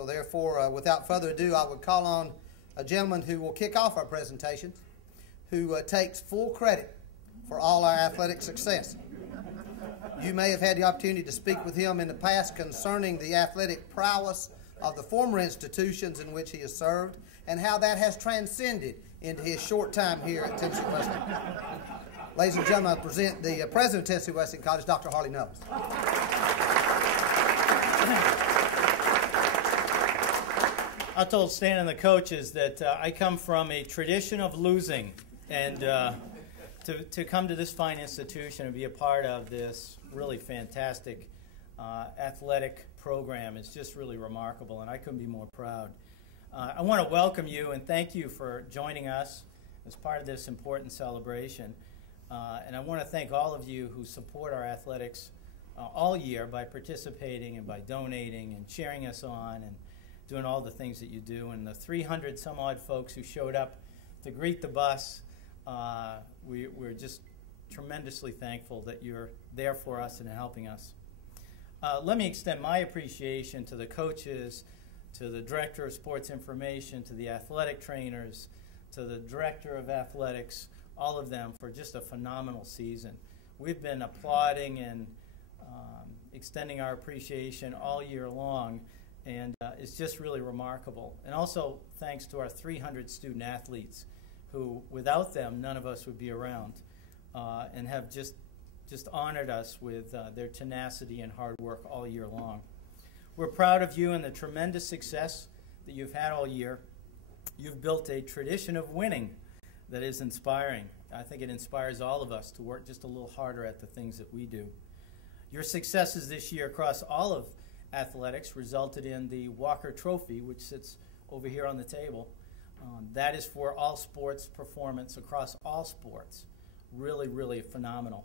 So therefore, without further ado, I would call on a gentleman who will kick off our presentation, who takes full credit for all our athletic success. You may have had the opportunity to speak with him in the past concerning the athletic prowess of the former institutions in which he has served and how that has transcended into his short time here at Tennessee Wesleyan. Ladies and gentlemen, I present the president of Tennessee Wesleyan College, Dr. Harley Knowles. I told Stan and the coaches that I come from a tradition of losing, and to come to this fine institution and be a part of this really fantastic athletic program is just really remarkable, and I couldn't be more proud. I want to welcome you and thank you for joining us as part of this important celebration. And I want to thank all of you who support our athletics all year by participating and by donating and cheering us on and doing all the things that you do. And the 300 some odd folks who showed up to greet the bus, we're just tremendously thankful that you're there for us and helping us. Let me extend my appreciation to the coaches, to the director of sports information, to the athletic trainers, to the director of athletics, all of them for just a phenomenal season. We've been applauding and extending our appreciation all year long, and it's just really remarkable. And also thanks to our 300 student athletes who, without them, none of us would be around, and have just honored us with their tenacity and hard work all year long. We're proud of you and the tremendous success that you've had all year. You've built a tradition of winning that is inspiring. I think it inspires all of us to work just a little harder at the things that we do. Your successes this year across all of athletics resulted in the Walker Trophy, which sits over here on the table. That is for all sports performance across all sports. Really, really phenomenal.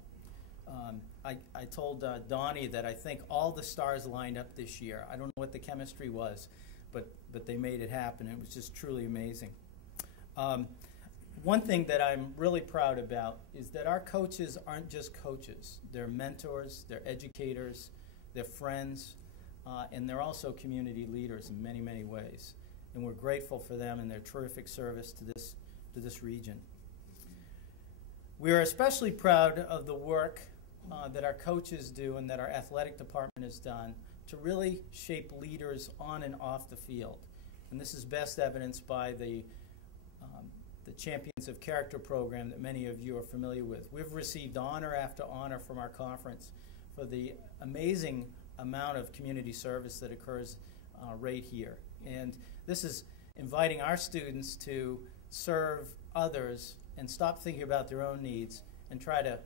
I told Donnie that I think all the stars lined up this year. I don't know what the chemistry was, but they made it happen. It was just truly amazing. One thing that I'm really proud about is that our coaches aren't just coaches. They're mentors, they're educators, they're friends, and they're also community leaders in many, many ways. And we're grateful for them and their terrific service to this region. We are especially proud of the work that our coaches do and that our athletic department has done to really shape leaders on and off the field. And this is best evidenced by the Champions of Character program that many of you are familiar with. We've received honor after honor from our conference for the amazing amount of community service that occurs right here. And this is inviting our students to serve others and stop thinking about their own needs and try to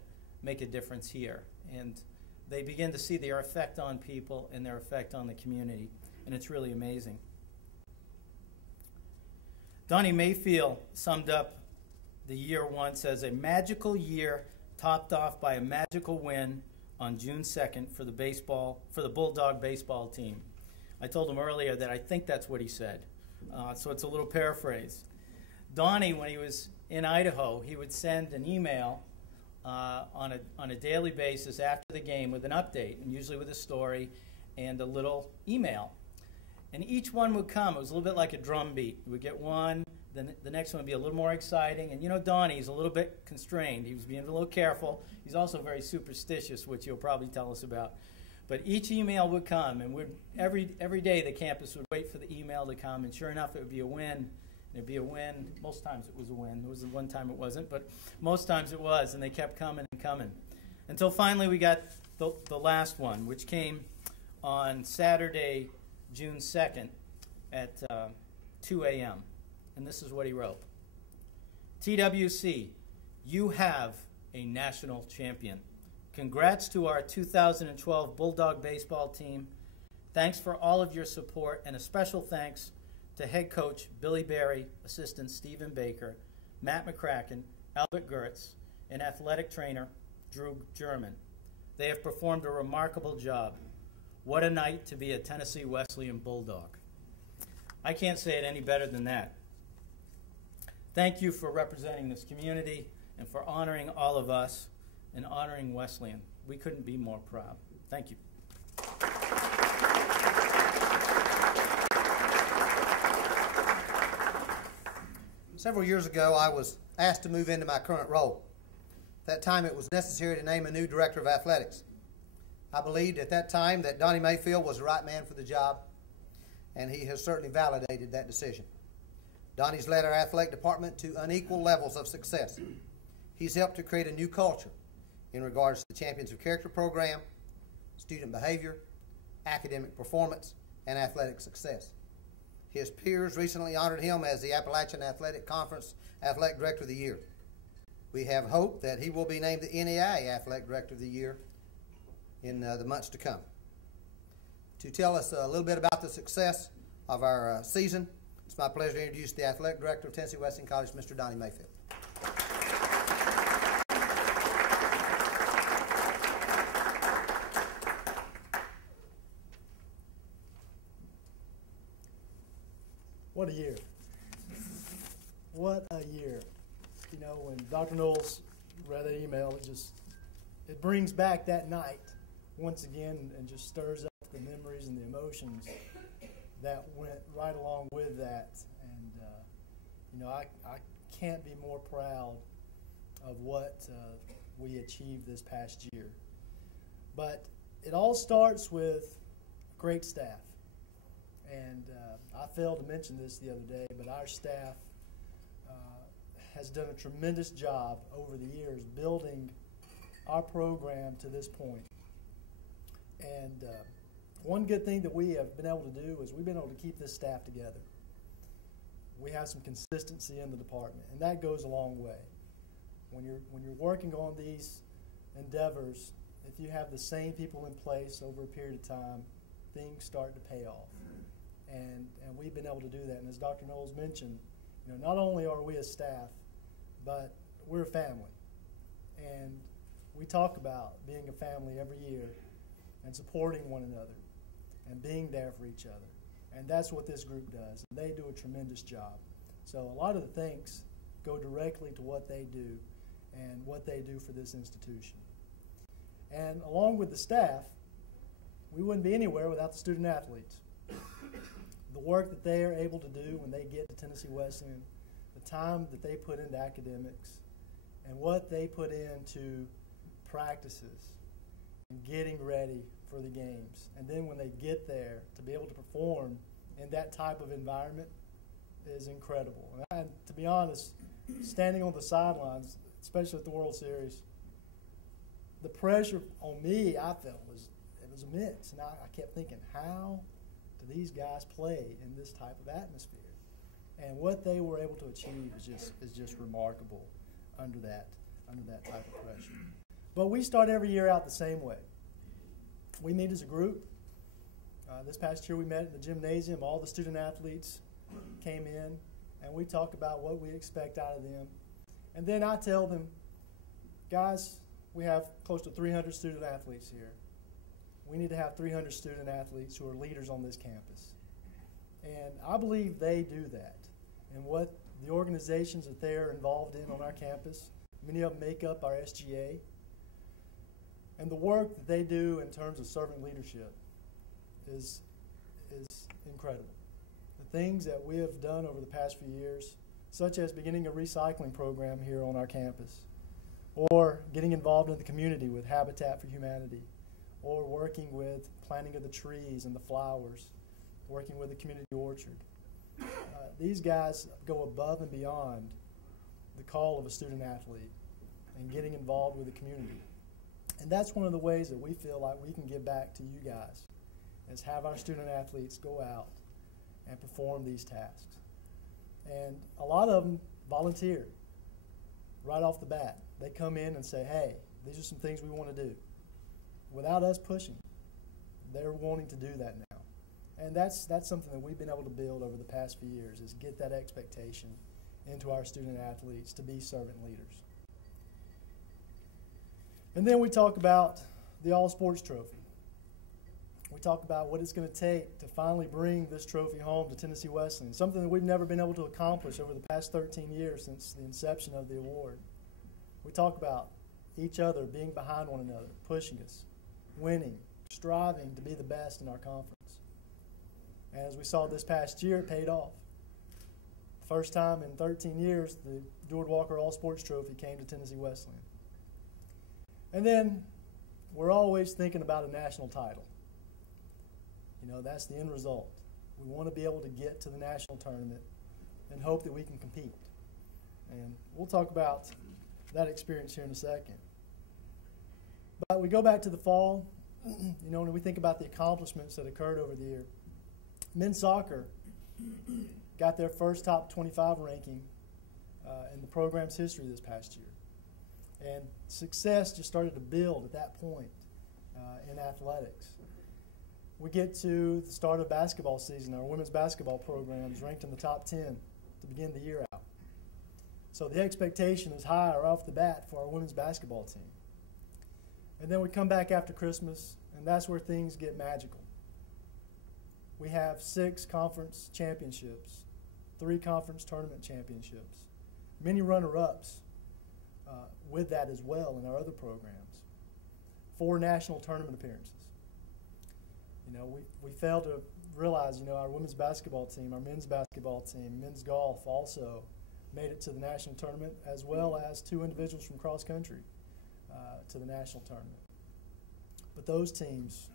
make a difference here. And they begin to see their effect on people and their effect on the community, and it's really amazing. Donnie Mayfield summed up the year once as a magical year topped off by a magical win on June 2nd for the Bulldog baseball team. I told him earlier that I think that's what he said, so it's a little paraphrase. Donnie, when he was in Idaho, he would send an email on a daily basis after the game with an update, and usually with a story and a little email. And each one would come. It was a little bit like a drum beat. We would get one, then the next one would be a little more exciting. And you know Donnie's a little bit constrained. He was being a little careful. He's also very superstitious, which he'll probably tell us about. But each email would come, and every day the campus would wait for the email to come, and sure enough, it would be a win. And it'd be a win. Most times it was a win. There was one time it wasn't, but most times it was, and they kept coming and coming. Until finally we got the last one, which came on Saturday, June 2nd at 2 a.m. And this is what he wrote. TWC, you have a national champion. Congrats to our 2012 Bulldog baseball team. Thanks for all of your support, and a special thanks to head coach Billy Berry, assistant Stephen Baker, Matt McCracken, Albert Gertz, and athletic trainer Drew German. They have performed a remarkable job. What a night to be a Tennessee Wesleyan Bulldog. I can't say it any better than that. Thank you for representing this community and for honoring all of us and honoring Wesleyan. We couldn't be more proud. Thank you. Several years ago, I was asked to move into my current role. At that time, it was necessary to name a new director of athletics. I believed at that time that Donnie Mayfield was the right man for the job, and he has certainly validated that decision. Donnie's led our athletic department to unequal levels of success. He's helped to create a new culture in regards to the Champions of Character program, student behavior, academic performance, and athletic success. His peers recently honored him as the Appalachian Athletic Conference Athletic Director of the Year. We have hope that he will be named the NAIA Athletic Director of the Year in the months to come. To tell us a little bit about the success of our season, it's my pleasure to introduce the Athletic Director of Tennessee Wesleyan College, Mr. Donnie Mayfield. What a year. What a year. You know, when Dr. Knowles read that email, it brings back that night once again and just stirs up the memories and the emotions that went right along with that. And, you know, I can't be more proud of what we achieved this past year. But it all starts with a great staff. And I failed to mention this the other day, but our staff has done a tremendous job over the years building our program to this point. And one good thing that we have been able to do is we've been able to keep this staff together. We have some consistency in the department, and that goes a long way. When you're working on these endeavors, if you have the same people in place over a period of time, things start to pay off. And we've been able to do that. And as Dr. Knowles mentioned, you know, not only are we a staff, but we're a family. And we talk about being a family every year and supporting one another and being there for each other. And that's what this group does. And they do a tremendous job. So a lot of the thanks go directly to what they do and what they do for this institution. And along with the staff, we wouldn't be anywhere without the student athletes. The work that they are able to do when they get to Tennessee Wesleyan, the time that they put into academics, and what they put into practices and getting ready for the games. And then when they get there, to be able to perform in that type of environment is incredible. And to be honest, standing on the sidelines, especially at the World Series, the pressure on me, I felt, was immense. And I kept thinking, how do these guys play in this type of atmosphere? And what they were able to achieve is just remarkable under that type of pressure. But we start every year out the same way. We meet as a group. This past year we met in the gymnasium. All the student athletes came in, and we talk about what we expect out of them. And then I tell them, guys, we have close to 300 student athletes here. We need to have 300 student athletes who are leaders on this campus. And I believe they do that. And what the organizations that they're involved in on our campus, many of them make up our SGA, and the work that they do in terms of servant leadership is incredible. The things that we have done over the past few years, such as beginning a recycling program here on our campus, or getting involved in the community with Habitat for Humanity, or working with planting of the trees and the flowers, working with the community orchard. These guys go above and beyond the call of a student athlete and getting involved with the community. And that's one of the ways that we feel like we can give back to you guys, is have our student athletes go out and perform these tasks. And a lot of them volunteer right off the bat. They come in and say, hey, these are some things we want to do. Without us pushing, they're wanting to do that now. And that's something that we've been able to build over the past few years, is get that expectation into our student athletes to be servant leaders. And then we talk about the All-Sports Trophy. We talk about what it's going to take to finally bring this trophy home to Tennessee Wesleyan, something that we've never been able to accomplish over the past 13 years since the inception of the award. We talk about each other being behind one another, pushing us, winning, striving to be the best in our conference. And as we saw this past year, it paid off. First time in 13 years, the George Walker All-Sports Trophy came to Tennessee Wesleyan. And then we're always thinking about a national title. You know, that's the end result. We want to be able to get to the national tournament and hope that we can compete. And we'll talk about that experience here in a second. But we go back to the fall, you know, when we think about the accomplishments that occurred over the year. Men's soccer got their first top 25 ranking in the program's history this past year. And success just started to build at that point in athletics. We get to the start of basketball season. Our women's basketball program is ranked in the top 10 to begin the year out. So the expectation is high right off the bat for our women's basketball team. And then we come back after Christmas, and that's where things get magical. We have 6 conference championships, 3 conference tournament championships, many runner-ups with that as well in our other programs, 4 national tournament appearances. You know, we failed to realize, you know, our women's basketball team, our men's basketball team, men's golf also made it to the national tournament, as well as 2 individuals from cross country to the national tournament. But those teams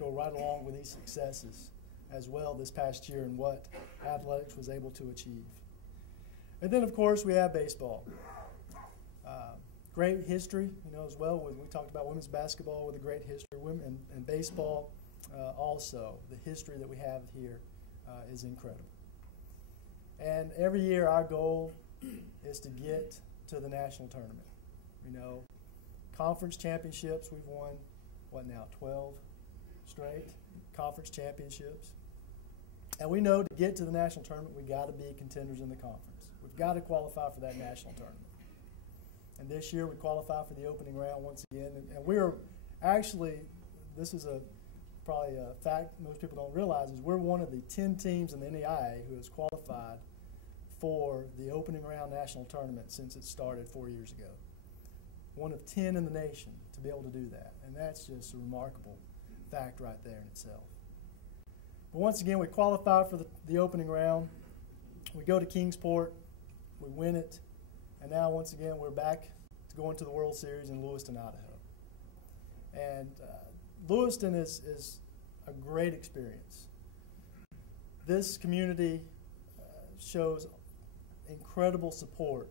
go right along with these successes as well this past year and what athletics was able to achieve. And then, of course, we have baseball. Great history, you know, as well. We talked about women's basketball with a great history, women and baseball also. The history that we have here is incredible. And every year our goal is to get to the national tournament. You know, conference championships, we've won, what now, 12 straight conference championships. And we know to get to the national tournament, we've got to be contenders in the conference. We've got to qualify for that national tournament. And this year we qualify for the opening round once again. And we're actually, this is probably a fact most people don't realize, is we're one of the 10 teams in the NAIA who has qualified for the opening round national tournament since it started 4 years ago. One of 10 in the nation to be able to do that. And that's just a remarkable fact right there in itself. But once again, we qualify for the opening round. We go to Kingsport. We win it. And now, once again, we're back to going to the World Series in Lewiston, Idaho. And Lewiston is a great experience. This community shows incredible support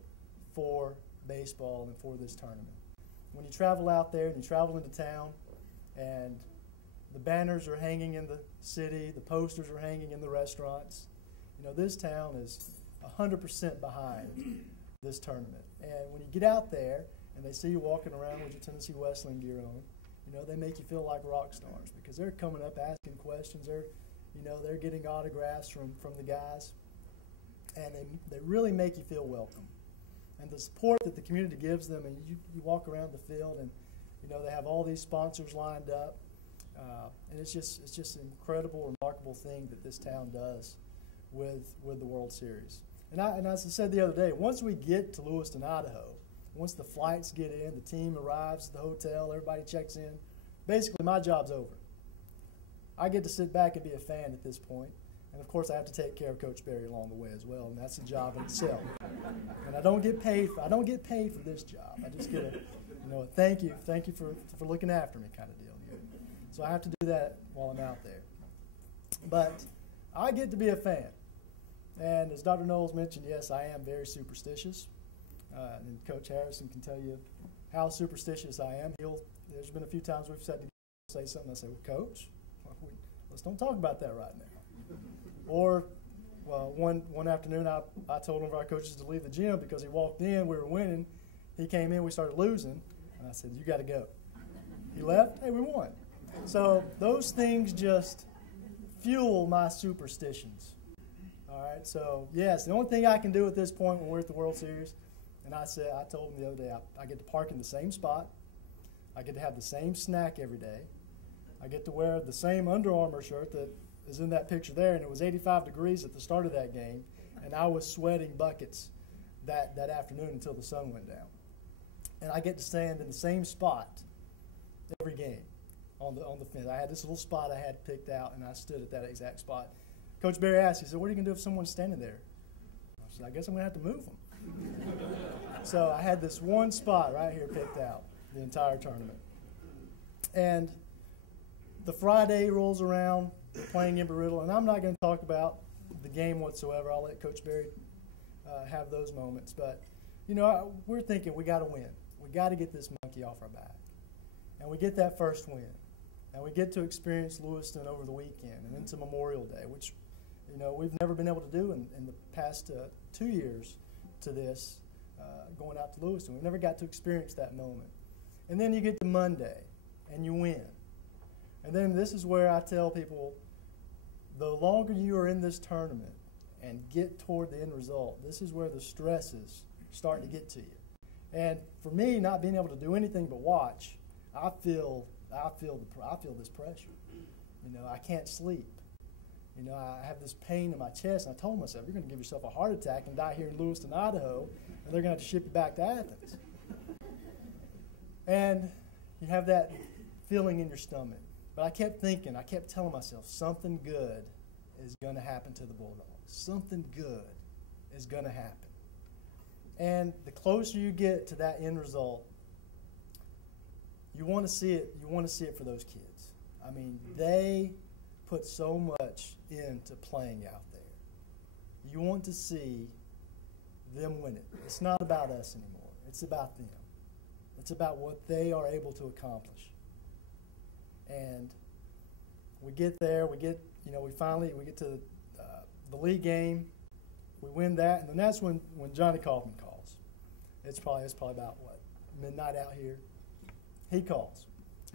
for baseball and for this tournament. When you travel out there and you travel into town and the banners are hanging in the city, the posters are hanging in the restaurants, you know, this town is 100% behind this tournament. And when you get out there and they see you walking around with your Tennessee Wesleyan gear on, you know, they make you feel like rock stars because they're coming up asking questions. They're getting autographs from the guys, and they really make you feel welcome. And the support that the community gives them, and you walk around the field, and you know they have all these sponsors lined up, and it's just an incredible, remarkable thing that this town does with the World Series. And as I said the other day, once we get to Lewiston, Idaho, once the flights get in, the team arrives at the hotel, everybody checks in, basically my job's over. I get to sit back and be a fan at this point. And of course I have to take care of Coach Berry along the way as well, and that's a job in itself. And I don't get paid for this job. I just get a thank you for looking after me kind of deal here. So I have to do that while I'm out there. But I get to be a fan. And as Dr. Knowles mentioned, yes, I am very superstitious. And Coach Harrison can tell you how superstitious I am. There's been a few times we've sat together and say something. I say, well, Coach, let's don't talk about that right now. Or, well, one afternoon I told one of our coaches to leave the gym because he walked in, we were winning. He came in, we started losing, and I said, you got to go. He left, hey, we won. So those things just fuel my superstitions. All right, so yes, the only thing I can do at this point when we're at the World Series, and I told him the other day, I get to park in the same spot. I get to have the same snack every day. I get to wear the same Under Armour shirt that is in that picture there, and it was 85 degrees at the start of that game, and I was sweating buckets that afternoon until the sun went down. And I get to stand in the same spot every game on the fence. I had this little spot I had picked out, and I stood at that exact spot. Coach Berry asked, he said, what are you going to do if someone's standing there? I So I guess I'm going to have to move them. So I had this one spot right here picked out the entire tournament. And the Friday rolls around, we're playing Embry-Riddle, and I'm not going to talk about the game whatsoever. I'll let Coach Berry have those moments. But, you know, we're thinking we got to win. We got to get this monkey off our back. And we get that first win. And we get to experience Lewiston over the weekend and into Memorial Day, which, you know, we've never been able to do in the past 2 years to this, going out to Lewiston. We never got to experience that moment. And then you get to Monday, and you win. And then this is where I tell people, the longer you are in this tournament and get toward the end result, this is where the stresses start to get to you. And for me, not being able to do anything but watch, I feel this pressure. You know, I can't sleep. You know, I have this pain in my chest, and I told myself, you're going to give yourself a heart attack and die here in Lewiston, Idaho, and they're going to have to ship you back to Athens. And you have that feeling in your stomach. But I kept thinking, I kept telling myself, something good is going to happen to the Bulldogs. Something good is going to happen. And the closer you get to that end result, you want to see it. You want to see it for those kids. I mean, they put so much into playing out there. You want to see them win it. It's not about us anymore. It's about them. It's about what they are able to accomplish. And we get there. We get to the league game. We win that, and then that's when Johnny Kaufman calls. It's probably about what, midnight out here. He calls.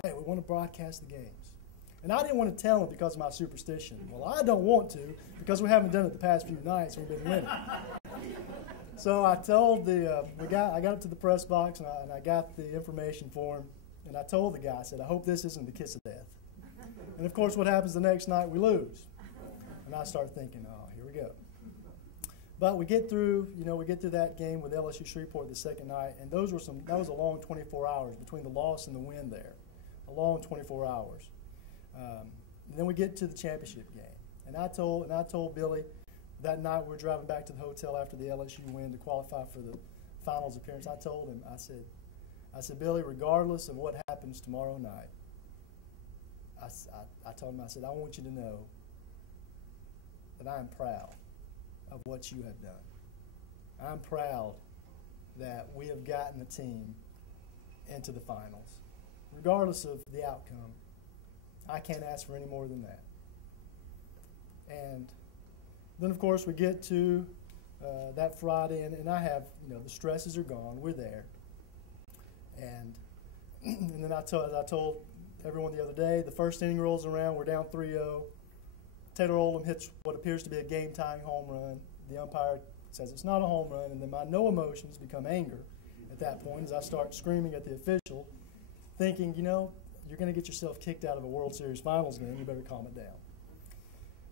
Hey, we want to broadcast the games. And I didn't want to tell him because of my superstition. Well, I don't want to because we haven't done it the past few nights. We've been winning. So I told I got up to the press box and I got the information for him. And I told the guy, I said, I hope this isn't the kiss of death. And of course, what happens the next night? We lose. And I start thinking, oh, here we go. But we get through that game with LSU Shreveport the second night, and that was a long 24 hours between the loss and the win there, a long 24 hours. And then we get to the championship game, and I told Billy that night we were driving back to the hotel after the LSU win to qualify for the finals appearance. I told him, I said, Billy, regardless of what happens tomorrow night, I told him, I said, I want you to know that I am proud of what you have done. I'm proud that we have gotten the team into the finals. Regardless of the outcome, I can't ask for any more than that. And then, of course, we get to that Friday, and I have, the stresses are gone. We're there. And then I told everyone the other day, the first inning rolls around, we're down 3-0. Taylor Oldham hits what appears to be a game-tying home run. The umpire says it's not a home run, and then my no emotions become anger at that point as I start screaming at the official, thinking, you're going to get yourself kicked out of a World Series Finals game. You better calm it down.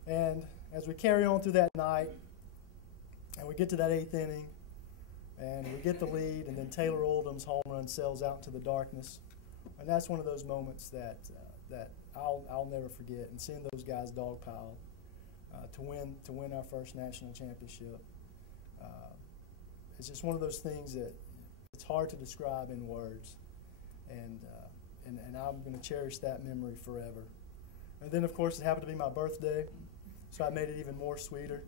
And as we carry on through that night, and we get to that 8th inning, and we get the lead, and then Taylor Oldham's home run sails out into the darkness, and that's one of those moments that I'll never forget. And seeing those guys dogpile to win our first national championship, it's just one of those things that it's hard to describe in words, and I'm going to cherish that memory forever. And then, of course, it happened to be my birthday, so I made it even more sweeter.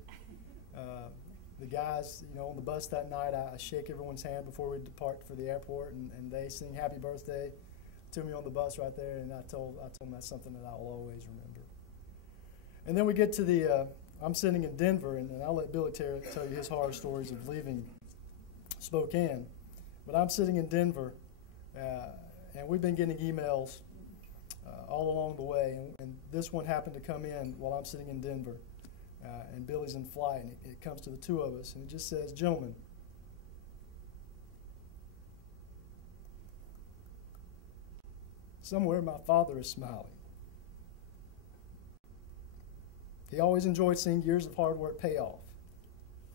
The guys, on the bus that night, I shake everyone's hand before we depart for the airport, and they sing happy birthday to me on the bus right there, and I told them that's something that I'll always remember. And then we get to I'm sitting in Denver, and I'll let Billy tell you his horror stories of leaving Spokane. But I'm sitting in Denver, and we've been getting emails all along the way, and this one happened to come in while I'm sitting in Denver, and Billy's in flight, and it comes to the two of us, and it just says, "Gentlemen, somewhere my father is smiling. He always enjoyed seeing years of hard work pay off.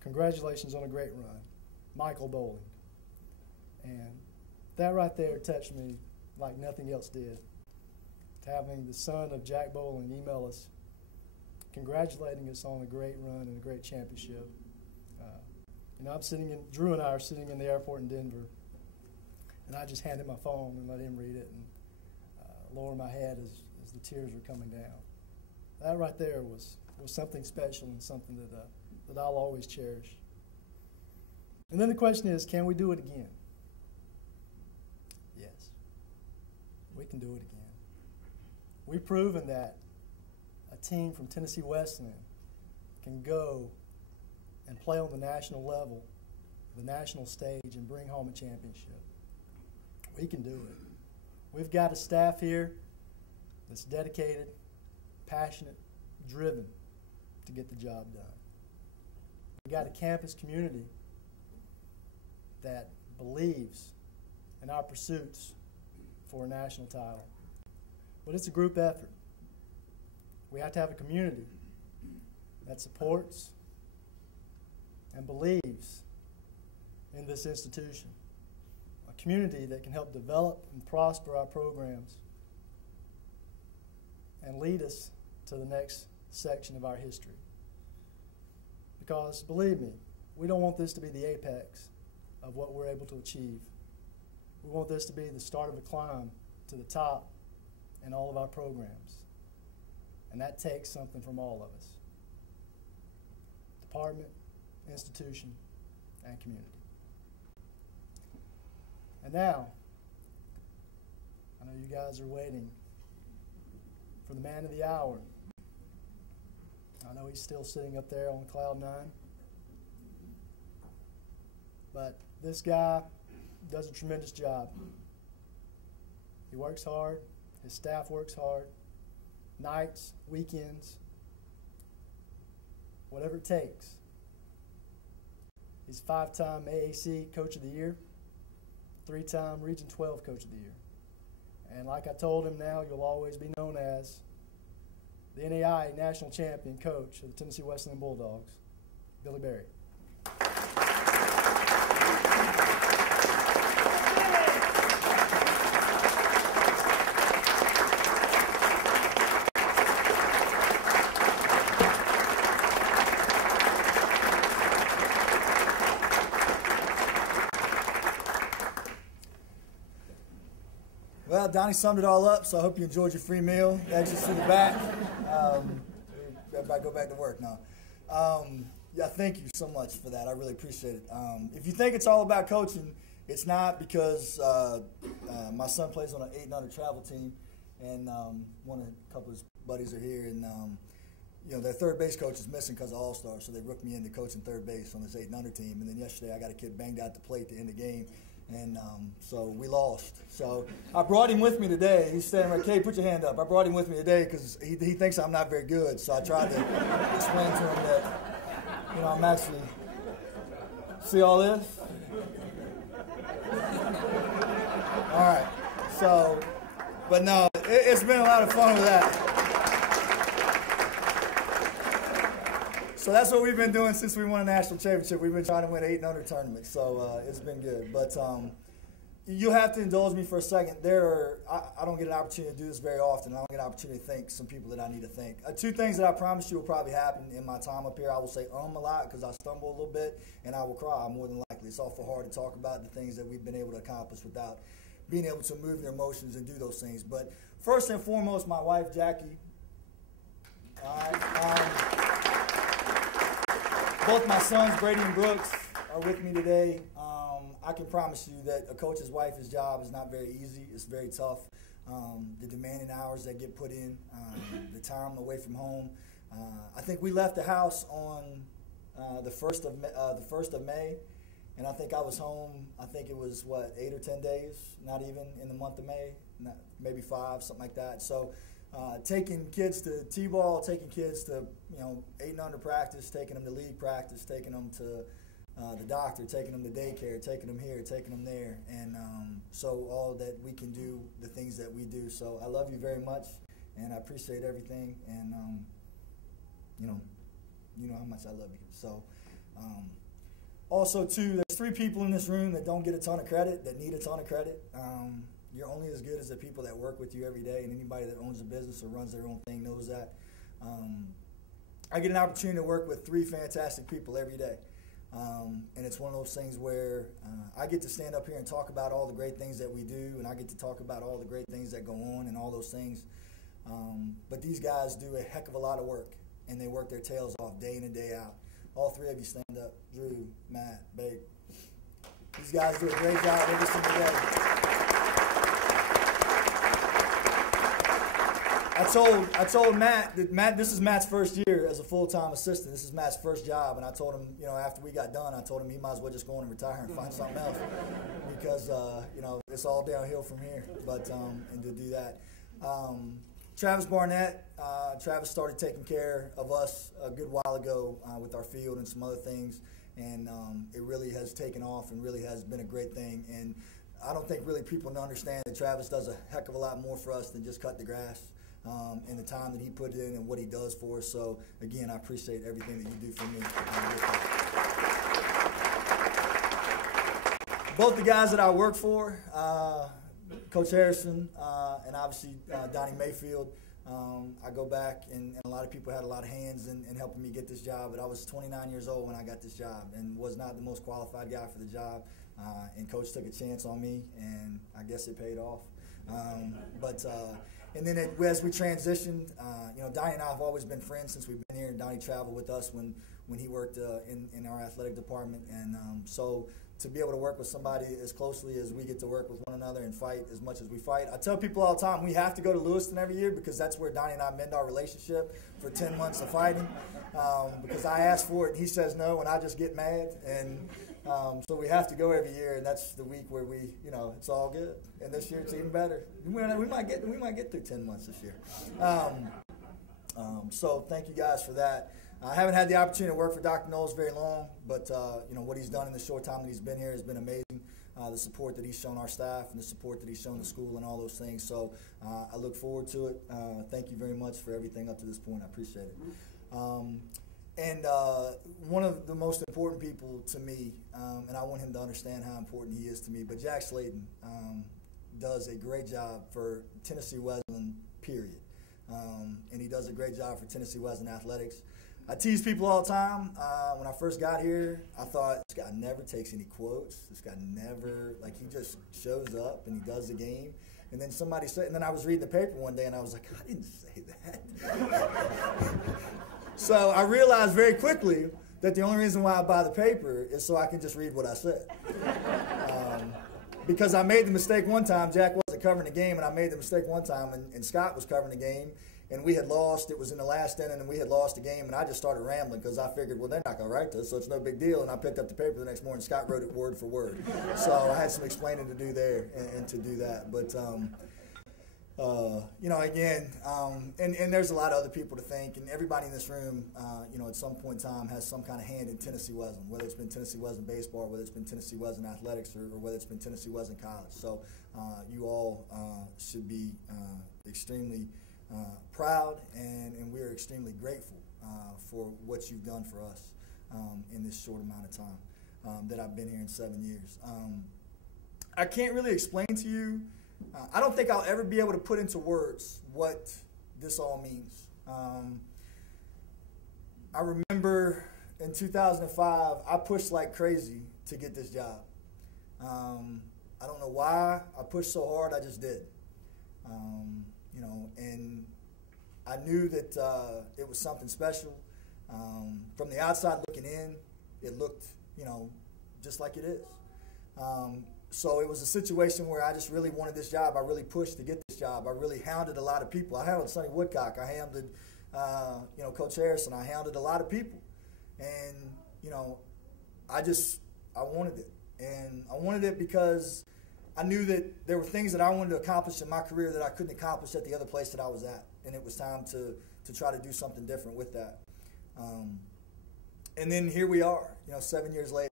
Congratulations on a great run. Michael Bowling." And that right there touched me like nothing else did. Having the son of Jack Bowling email us, congratulating us on a great run and a great championship. Drew and I are sitting in the airport in Denver, and I just handed my phone and let him read it and lower my head as the tears were coming down. That right there was something special and something that I'll always cherish. And then the question is, can we do it again? Yes, we can do it again. We've proven that a team from Tennessee Wesleyan can go and play on the national level, the national stage, and bring home a championship. We can do it. We've got a staff here that's dedicated, passionate, driven to get the job done. We've got a campus community that believes in our pursuits for a national title. But it's a group effort. We have to have a community that supports and believes in this institution. A community that can help develop and prosper our programs and lead us to the next section of our history. Because, believe me, we don't want this to be the apex of what we're able to achieve. We want this to be the start of a climb to the top in all of our programs. And that takes something from all of us. Department, institution, and community. And now, I know you guys are waiting for the man of the hour. I know he's still sitting up there on cloud 9. But this guy does a tremendous job. He works hard. His staff works hard. Nights, weekends, whatever it takes. He's 5-time AAC Coach of the Year, 3-time Region 12 Coach of the Year. And like I told him, now you'll always be known as the NAIA National Champion Coach of the Tennessee Wesleyan Bulldogs, Billy Berry. Well, Donnie summed it all up, so I hope you enjoyed your free meal. Exits to the back. Everybody go back to work now. Yeah, thank you so much for that. I really appreciate it. If you think it's all about coaching, it's not, because my son plays on an 8 and under travel team, and a couple of his buddies are here, and their third base coach is missing because of All-Star, so they rooked me into coaching third base on this 8 and under team. And then yesterday I got a kid banged out the plate to end the game. And so we lost. So I brought him with me today. He's standing right. Kay, put your hand up. I brought him with me today because he thinks I'm not very good. So I tried to explain to him that, I'm actually. See all this? All right. So, but no, it's been a lot of fun with that. So that's what we've been doing since we won a national championship. We've been trying to win 8 and under tournaments, so it's been good. But you'll have to indulge me for a second. I don't get an opportunity to do this very often. I don't get an opportunity to thank some people that I need to thank. 2 things that I promise you will probably happen in my time up here. I will say a lot because I stumble a little bit, and I will cry more than likely. It's awful hard to talk about the things that we've been able to accomplish without being able to move your emotions and do those things. But first and foremost, my wife, Jackie. All right. Both my sons, Brady and Brooks, are with me today. I can promise you that a coach's wife's job is not very easy. It's very tough. The demanding hours that get put in, the time away from home. I think we left the house on the 1st of May, and I think I was home. I think it was 8 or 10 days, not even in the month of May, maybe 5, something like that. So. Taking kids to T-ball, taking kids to 8 and under practice, taking them to league practice, taking them to the doctor, taking them to daycare, taking them here, taking them there, and so all that we can do, the things that we do. So I love you very much, and I appreciate everything, and you know how much I love you. So also too, there's 3 people in this room that don't get a ton of credit, that need a ton of credit. You're only as good as the people that work with you every day, and anybody that owns a business or runs their own thing knows that. I get an opportunity to work with 3 fantastic people every day. And it's one of those things where I get to stand up here and talk about all the great things that we do, and I get to talk about all the great things that go on and all those things. But these guys do a heck of a lot of work, and they work their tails off day in and day out. All three of you stand up. Drew, Matt, Babe. These guys do a great job every single day. I told Matt that this is Matt's first year as a full-time assistant. This is Matt's first job, and I told him, after we got done, I told him he might as well just go on and retire and find something else because, it's all downhill from here. But and to do that, Travis Barnett, Travis started taking care of us a good while ago with our field and some other things, and it really has taken off and really has been a great thing. And I don't think really people understand that Travis does a heck of a lot more for us than just cut the grass. And the time that he put in and what he does for us. So, again, I appreciate everything that you do for me. Both the guys that I work for, Coach Harrison and obviously Donnie Mayfield, I go back, and a lot of people had a lot of hands in helping me get this job, but I was 29 years old when I got this job and was not the most qualified guy for the job. And Coach took a chance on me, and I guess it paid off. And then as we transitioned, Donnie and I have always been friends since we've been here, and Donnie traveled with us when he worked in our athletic department. And so to be able to work with somebody as closely as we get to work with one another and fight as much as we fight. I tell people all the time, we have to go to Lewiston every year because that's where Donnie and I mend our relationship for 10 months of fighting. Because I ask for it and he says no, and I just get mad. And so we have to go every year, and that's the week where we, it's all good. And this year it's even better. We might get through 10 months this year. So thank you guys for that. I haven't had the opportunity to work for Dr. Knowles very long, but what he's done in the short time that he's been here has been amazing. The support that he's shown our staff and the support that he's shown the school and all those things. So I look forward to it. Thank you very much for everything up to this point. I appreciate it. And one of the most important people to me, and I want him to understand how important he is to me, but Jack Slayton does a great job for Tennessee Wesleyan, period. And he does a great job for Tennessee Wesleyan athletics. I tease people all the time. When I first got here, I thought, this guy never takes any quotes. This guy never, he just shows up and he does the game. And then somebody said, and then I was reading the paper one day and I was like, I didn't say that. So I realized very quickly that the only reason why I buy the paper is so I can just read what I said. Because I made the mistake one time. Jack wasn't covering the game, and I made the mistake one time, and Scott was covering the game, and we had lost. It was in the last inning, and we had lost the game, and I just started rambling because I figured, well, they're not going to write this, so it's no big deal. And I picked up the paper the next morning. Scott wrote it word for word. So I had some explaining to do there and to do that. But and there's a lot of other people to thank, and everybody in this room, at some point in time has some kind of hand in Tennessee Wesleyan, whether it's been Tennessee Wesleyan baseball, whether it's been Tennessee Wesleyan athletics, or whether it's been Tennessee Wesleyan college. So you all should be extremely proud, and we're extremely grateful for what you've done for us in this short amount of time that I've been here in 7 years. I can't really explain to you. I don't think I'll ever be able to put into words what this all means. I remember in 2005, I pushed like crazy to get this job. I don't know why I pushed so hard, I just did. And I knew that it was something special. From the outside looking in, it looked, just like it is. So it was a situation where I just really wanted this job. I really pushed to get this job. I really hounded a lot of people. I hounded Sonny Woodcock. I hounded, Coach Harrison. I hounded a lot of people. And, I wanted it. And I wanted it because I knew that there were things that I wanted to accomplish in my career that I couldn't accomplish at the other place that I was at. And it was time to try to do something different with that. And then here we are, 7 years later.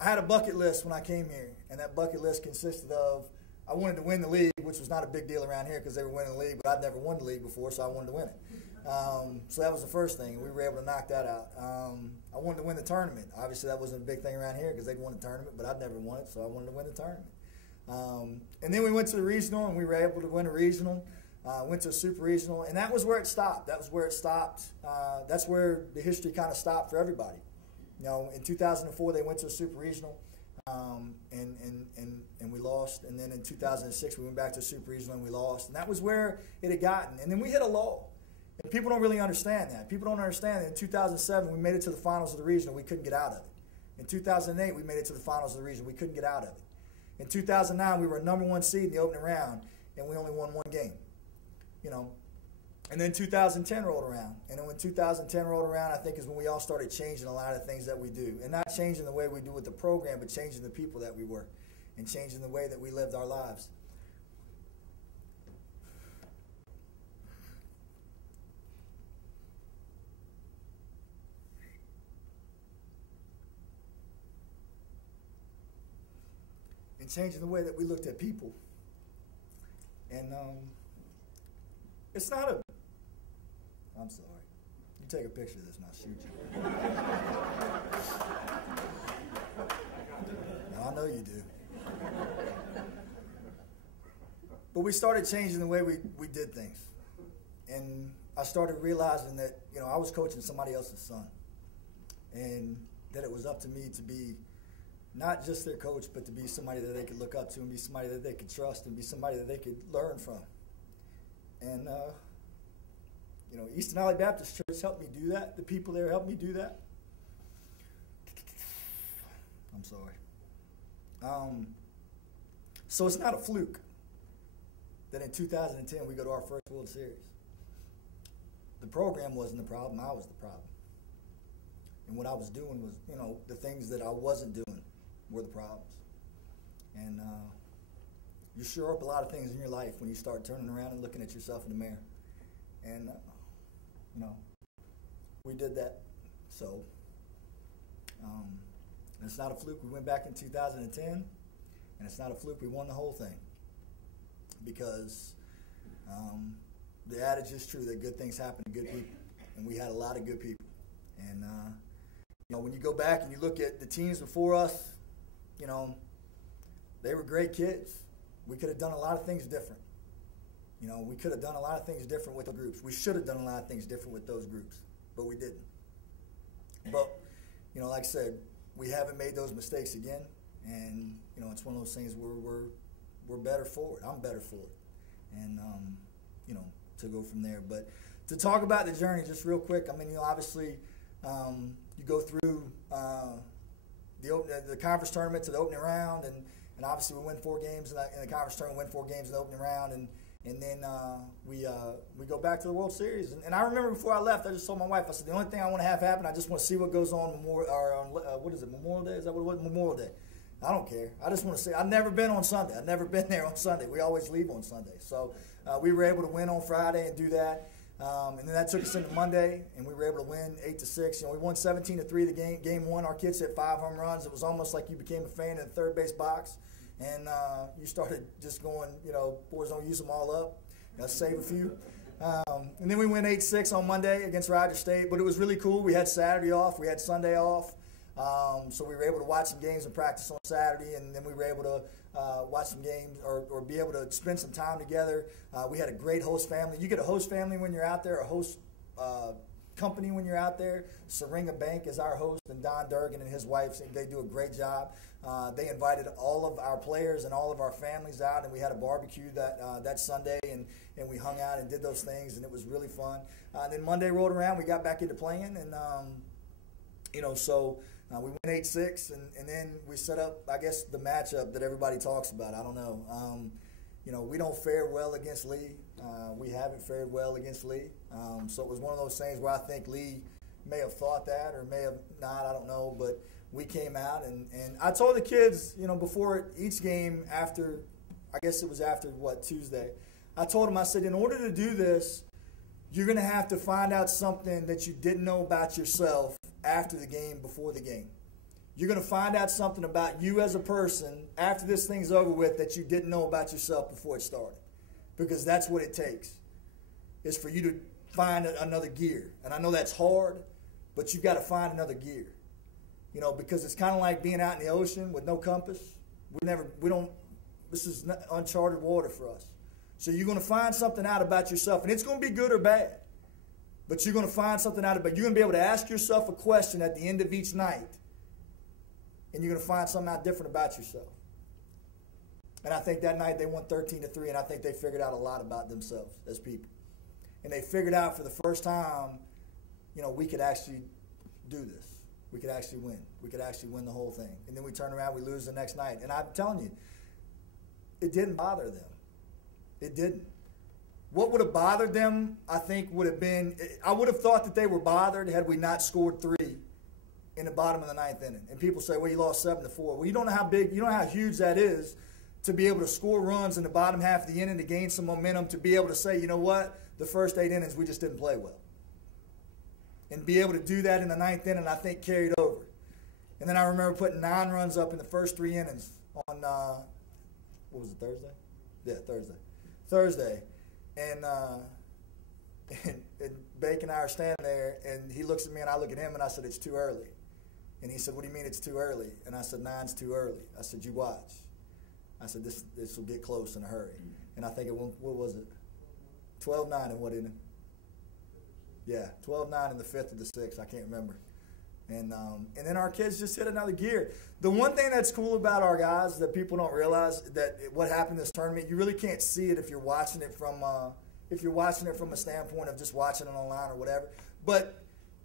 I had a bucket list when I came here, and that bucket list consisted of I wanted to win the league, which was not a big deal around here because they were winning the league, but I'd never won the league before, so I wanted to win it. So that was the first thing, and we were able to knock that out. I wanted to win the tournament. Obviously, that wasn't a big thing around here because they'd won the tournament, but I'd never won it, so I wanted to win the tournament. And then we went to the regional, and we were able to win a regional. Went to a super regional, and that was where it stopped. That was where it stopped. That's where the history kind of stopped for everybody. You know, in 2004 they went to a super regional, and we lost. And then in 2006 we went back to a super regional and we lost. And that was where it had gotten. And then we hit a lull. And people don't really understand that. People don't understand that in 2007 we made it to the finals of the regional. We couldn't get out of it. In 2008 we made it to the finals of the regional. We couldn't get out of it. In 2009 we were a #1 seed in the opening round, and we only won 1 game. You know. And then 2010 rolled around. And then when 2010 rolled around, I think is when we all started changing a lot of things that we do. And not changing the way we do with the program, but changing the people that we were and changing the way that we lived our lives. And changing the way that we looked at people. And it's not a... I'm sorry. You take a picture of this and I'll shoot you. No, I know you do. But we started changing the way we did things. And I started realizing that, you know, I was coaching somebody else's son. And that it was up to me to be not just their coach, but to be somebody that they could look up to and be somebody that they could trust and be somebody that they could learn from. And, you know, Eastern Valley Baptist Church helped me do that. The people there helped me do that. I'm sorry. So it's not a fluke that in 2010 we go to our first World Series. The program wasn't the problem. I was the problem. And what I was doing was, you know, the things that I wasn't doing were the problems. And you shore up a lot of things in your life when you start turning around and looking at yourself in the mirror. And you know, we did that. So, it's not a fluke. We went back in 2010, and it's not a fluke. We won the whole thing. Because the adage is true that good things happen to good people, and we had a lot of good people. And you know, when you go back and you look at the teams before us, you know, they were great kids. We could have done a lot of things different. You know, we could have done a lot of things different with the groups. We should have done a lot of things different with those groups, but we didn't. But, you know, like I said, we haven't made those mistakes again, and, you know, it's one of those things where we're better for it. I'm better for it, and, you know, to go from there. But to talk about the journey just real quick, I mean, you know, obviously you go through the conference tournament to the opening round, and obviously we win 4 games in the conference tournament, win 4 games in the opening round, and then we go back to the World Series. And I remember before I left, I just told my wife, I said, the only thing I want to have happen, I just want to see what goes on what is it, Memorial Day? Is that what it was? Memorial Day. I don't care. I just want to see. I've never been on Sunday. I've never been there on Sunday. We always leave on Sunday. So we were able to win on Friday and do that. And then that took us into Monday, and we were able to win 8-6. You know, we won 17-3 the game 1. Our kids hit 5 home runs. It was almost like you became a fan in the third base box. And you started just going, you know, boys don't use them all up. Gotta save a few. And then we went 8-6 on Monday against Rogers State. But it was really cool. We had Saturday off. We had Sunday off. So we were able to watch some games and practice on Saturday. And then we were able to watch some games or be able to spend some time together. We had a great host family. You get a host family when you're out there, a host company when you're out there. Syringa Bank is our host, and Don Durgan and his wife, they do a great job. They invited all of our players and all of our families out, and we had a barbecue that Sunday, and we hung out and did those things, and it was really fun. And then Monday rolled around, we got back into playing, and you know, so we went 8-6, and then we set up, I guess, the matchup that everybody talks about. I don't know. You know, we don't fare well against Lee. We haven't fared well against Lee. So it was one of those things where I think Lee may have thought that or may have not, I don't know. But we came out, and I told the kids, you know, before each game after, I guess it was after, Tuesday, I told them, I said, in order to do this, you're going to have to find out something that you didn't know about yourself after the game, before the game. You're going to find out something about you as a person after this thing's over with that you didn't know about yourself before it started. Because that's what it takes, is for you to find another gear. And I know that's hard, but you've got to find another gear. You know, because it's kind of like being out in the ocean with no compass. This is uncharted water for us. So you're going to find something out about yourself, and it's going to be good or bad. But you're going to find something out of it. You're going to be able to ask yourself a question at the end of each night, and you're going to find something out different about yourself. And I think that night they won 13-3, and I think they figured out a lot about themselves as people. And they figured out for the first time, we could actually do this. We could actually win. We could actually win the whole thing. And then we turn around, we lose the next night. And I'm telling you, it didn't bother them. It didn't. What would have bothered them, I think, would have been, I would have thought that they were bothered had we not scored 3 in the bottom of the 9th inning. And people say, well, you lost 7-4. Well, you don't know how huge that is to be able to score runs in the bottom half of the inning to gain some momentum, to be able to say, you know what, the first 8 innings we just didn't play well. And be able to do that in the 9th inning, I think, carried over. And then I remember putting 9 runs up in the first 3 innings on, what was it, Thursday? Yeah, Thursday. And Bake and I are standing there, and he looks at me, and I look at him, and I said, it's too early. And he said, what do you mean it's too early? And I said, 9's too early. I said, you watch. I said, this will get close in a hurry. And I think it went, what was it? 12-9 in what inning? Yeah, 12-9 in the 5th or the 6th. I can't remember. And then our kids just hit another gear. The one thing that's cool about our guys that people don't realize, that what happened in this tournament, you really can't see it if you're watching it from a standpoint of just watching it online or whatever. But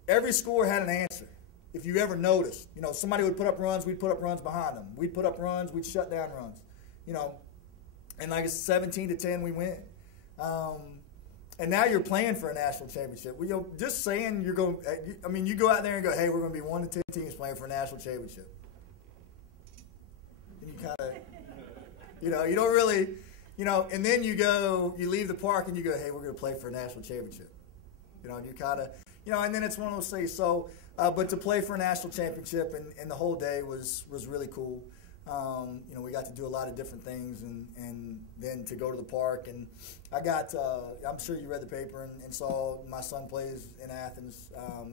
every score had an answer. If you ever noticed, somebody would put up runs, we'd put up runs behind them. We'd put up runs, we'd shut down runs. And like it's 17-10, we win. And now you're playing for a national championship. Well, just saying you're going, you go out there and go, hey, we're going to be 1 to 10 teams playing for a national championship. And you kind of, you don't really, and then you leave the park and you go, hey, we're going to play for a national championship. And you kind of, and then it's one of those things. So, but to play for a national championship and the whole day was really cool. We got to do a lot of different things, and then to go to the park. And I got, I'm sure you read the paper and saw my son plays in Athens,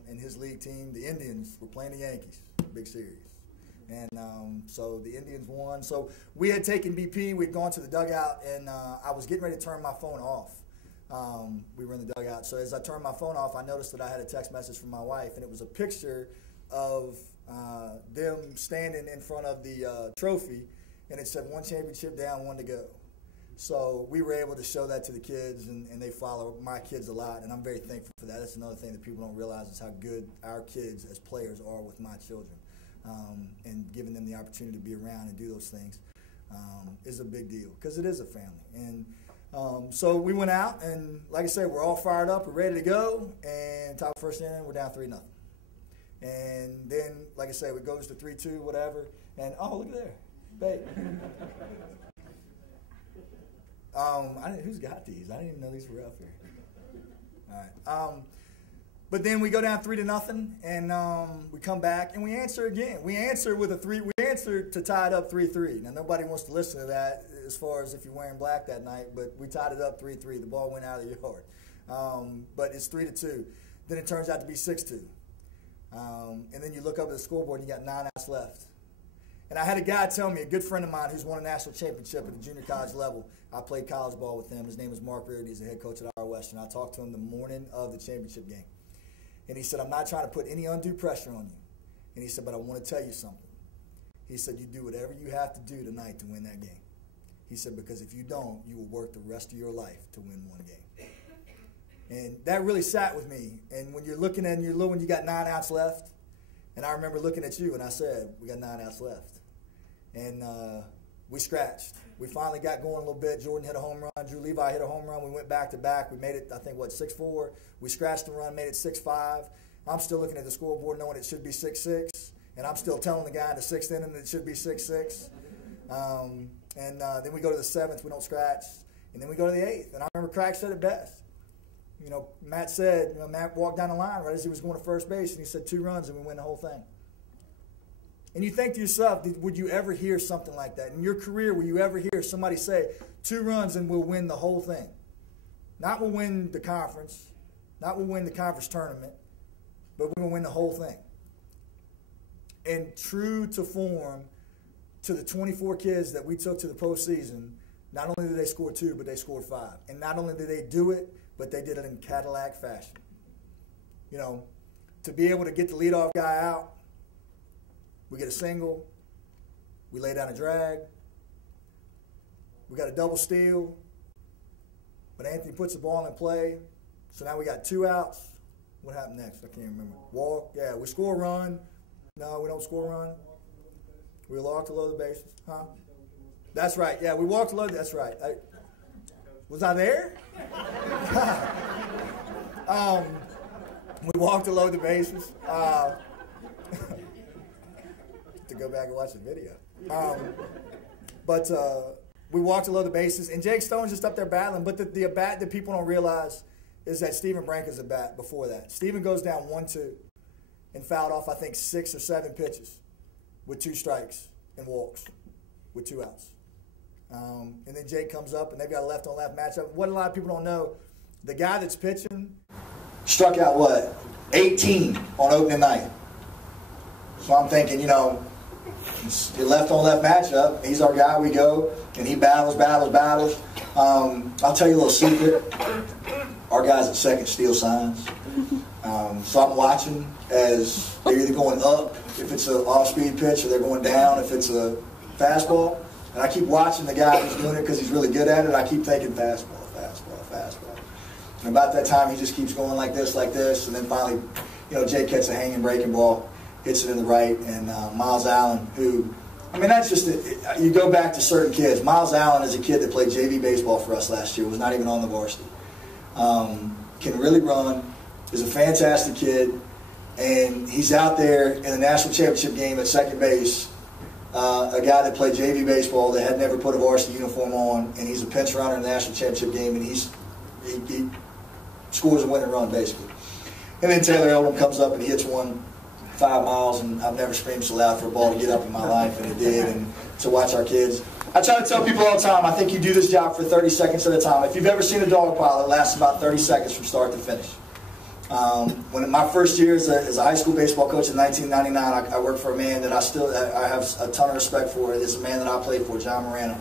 and his league team, the Indians, were playing the Yankees, big series. And so the Indians won. So we had taken BP, we'd gone to the dugout, and I was getting ready to turn my phone off. We were in the dugout. So as I turned my phone off, I noticed that I had a text message from my wife, and it was a picture of them standing in front of the trophy, and it said 1 championship down, 1 to go. So we were able to show that to the kids, and they follow my kids a lot, and I'm very thankful for that. That's another thing that people don't realize is how good our kids as players are with my children, and giving them the opportunity to be around and do those things is a big deal, because it is a family. And so we went out, and like I said, we're all fired up, we're ready to go, and top of first inning, we're down 3-0. And then, like I said, it goes to 3-2, whatever. And, oh, look at there. Babe. Who's got these? I didn't even know these were up here. All right. But then we go down 3-0, and we come back, and we answer again. We answer with a 3. We answer to tie it up 3-3. Now, nobody wants to listen to that as far as if you're wearing black that night, but we tied it up 3-3. The ball went out of the yard. But it's 3-2. Then it turns out to be 6-2. And then you look up at the scoreboard and you got 9 outs left. And I had a guy tell me, a good friend of mine who's won a national championship at the junior college level. I played college ball with him. His name is Mark Reardon. He's the head coach at our Western. I talked to him the morning of the championship game. And he said, I'm not trying to put any undue pressure on you. And he said, but I want to tell you something. He said, you do whatever you have to do tonight to win that game. He said, because if you don't, you will work the rest of your life to win one game. And that really sat with me. And when you're looking at when you got 9 outs left, and I remember looking at you and I said, we got 9 outs left. And we scratched. We finally got going a little bit. Jordan hit a home run. Drew Levi hit a home run. We went back to back. We made it, I think, 6-4. We scratched the run, made it 6-5. I'm still looking at the scoreboard knowing it should be 6-6. And I'm still telling the guy in the 6th inning that it should be 6-6. Then we go to the 7th. We don't scratch. And then we go to the 8th. And I remember Craig said it best. Matt walked down the line right as he was going to first base, and he said 2 runs and we win the whole thing. And you think to yourself, would you ever hear something like that? In your career, will you ever hear somebody say 2 runs and we'll win the whole thing? Not we'll win the conference, not we'll win the conference tournament, but we're going to win the whole thing. And true to form, to the 24 kids that we took to the postseason, not only did they score 2, but they scored 5. And not only did they do it, but they did it in Cadillac fashion. You know, to be able to get the leadoff guy out, we get a single, we lay down a drag, we got a double steal, but Anthony puts the ball in play, so now we got 2 outs. What happened next? I can't remember. Walk, yeah, we score a run. No, we don't score a run. We walk to load the bases, huh? That's right, yeah, we walk to load, that's right. Was I there? We walk to load the bases. To go back and watch the video. But we walk to load the bases, and Jake Stone's just up there battling. But the bat that people don't realize is that Steven Branca's a bat before that. Steven goes down 1-2 and fouled off, I think, 6 or 7 pitches with 2 strikes and walks with 2 outs. And then Jake comes up, and they've got a left-on-left matchup. What a lot of people don't know, the guy that's pitching struck out, 18 on opening night. So I'm thinking, you know, it's the left-on-left matchup. He's our guy. We go, and he battles. I'll tell you a little secret. Our guys at second steal signs. So I'm watching as they're either going up if it's an off-speed pitch, or they're going down if it's a fastball. And I keep watching the guy who's doing it because he's really good at it. I keep thinking fastball. And about that time, he just keeps going like this, and then finally, you know, Jake gets a hanging breaking ball, hits it in the right, and Miles Allen, who, I mean, that's just, you go back to certain kids. Miles Allen is a kid that played JV baseball for us last year, was not even on the varsity. Can really run, is a fantastic kid, and he's out there in the national championship game at second base, a guy that played JV baseball that had never put a varsity uniform on, and he's a pinch runner in the national championship game, and he scores a winning run, basically. And then Taylor Eldon comes up and he hits one 5 miles, and I've never screamed so loud for a ball to get up in my life, and it did. And to watch our kids. I try to tell people all the time, I think you do this job for 30 seconds at a time. If you've ever seen a dog pile, it lasts about 30 seconds from start to finish. When in my first year as a high school baseball coach in 1999, I worked for a man that I have a ton of respect for. It's a man that I played for, John Morano.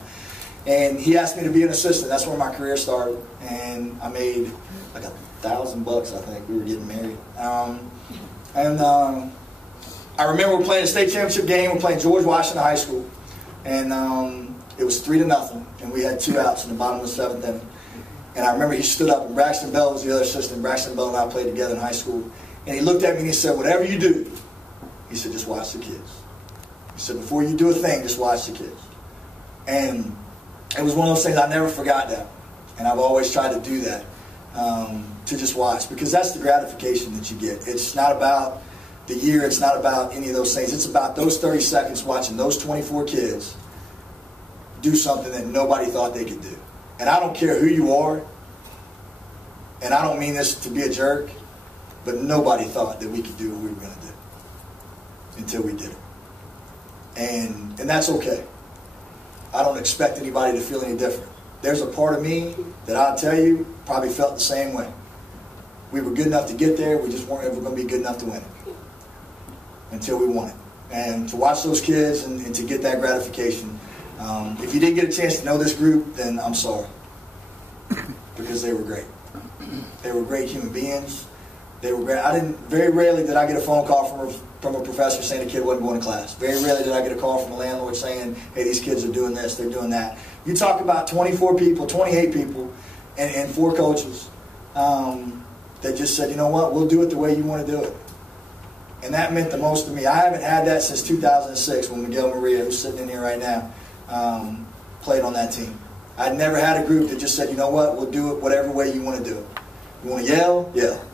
And he asked me to be an assistant. That's where my career started. And I made like $1,000, I think. We were getting married. I remember we were playing a state championship game. We were playing George Washington High School. And it was 3-0. And we had 2 outs in the bottom of the 7th inning. And I remember he stood up, and Braxton Bell was the other assistant. Braxton Bell and I played together in high school. And he looked at me and he said, whatever you do, he said, just watch the kids. He said, before you do a thing, just watch the kids. And it was one of those things I never forgot that. And I've always tried to do that, to just watch, because that's the gratification that you get. It's not about the year. It's not about any of those things. It's about those 30 seconds watching those 24 kids do something that nobody thought they could do. And I don't care who you are, and I don't mean this to be a jerk, but nobody thought that we could do what we were going to do until we did it. And that's okay. I don't expect anybody to feel any different. There's a part of me that I'll tell you probably felt the same way. We were good enough to get there, we just weren't ever going to be good enough to win it until we won it. And to watch those kids and to get that gratification, if you didn't get a chance to know this group, then I'm sorry, because they were great. They were great human beings. They were great. Very rarely did I get a phone call from a professor saying the kid wasn't going to class. Very rarely did I get a call from a landlord saying, hey, these kids are doing this, they're doing that. You talk about 24 people, 28 people, and 4 coaches that just said, you know what, we'll do it the way you want to do it. And that meant the most to me. I haven't had that since 2006 when Miguel Maria, who's sitting in here right now, played on that team. I'd never had a group that just said, you know what, we'll do it whatever way you want to do it. You want to yell? Yell.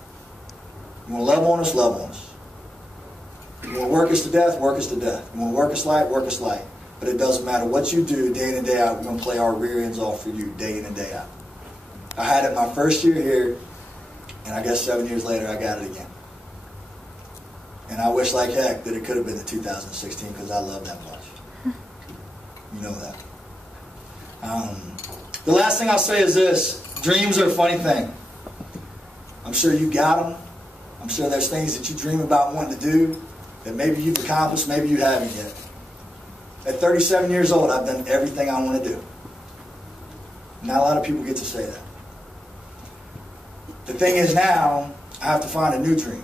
You want to love on us? Love on us. You want to work us to death? Work us to death. You want to work us light? Work us light. But it doesn't matter what you do day in and day out, we're going to play our rear ends off for you day in and day out. I had it my first year here, and I guess 7 years later I got it again. And I wish like heck that it could have been the 2016 because I love that much. You know that. The last thing I'll say is this. Dreams are a funny thing. I'm sure you got them. I'm sure there's things that you dream about wanting to do that maybe you've accomplished, maybe you haven't yet. At 37 years old, I've done everything I want to do. Not a lot of people get to say that. The thing is now, I have to find a new dream.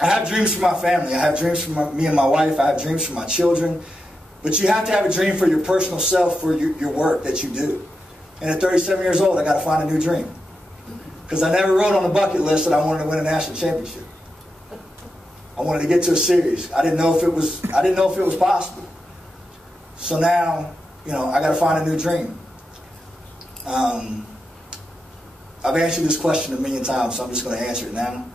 I have dreams for my family. I have dreams for me and my wife. I have dreams for my children. But you have to have a dream for your personal self, for your work that you do. And at 37 years old, I got to find a new dream. Because I never wrote on the bucket list that I wanted to win a national championship. I wanted to get to a series. I didn't know if it was possible. So now, I got to find a new dream. I've answered this question a million times, so I'm just going to answer it now.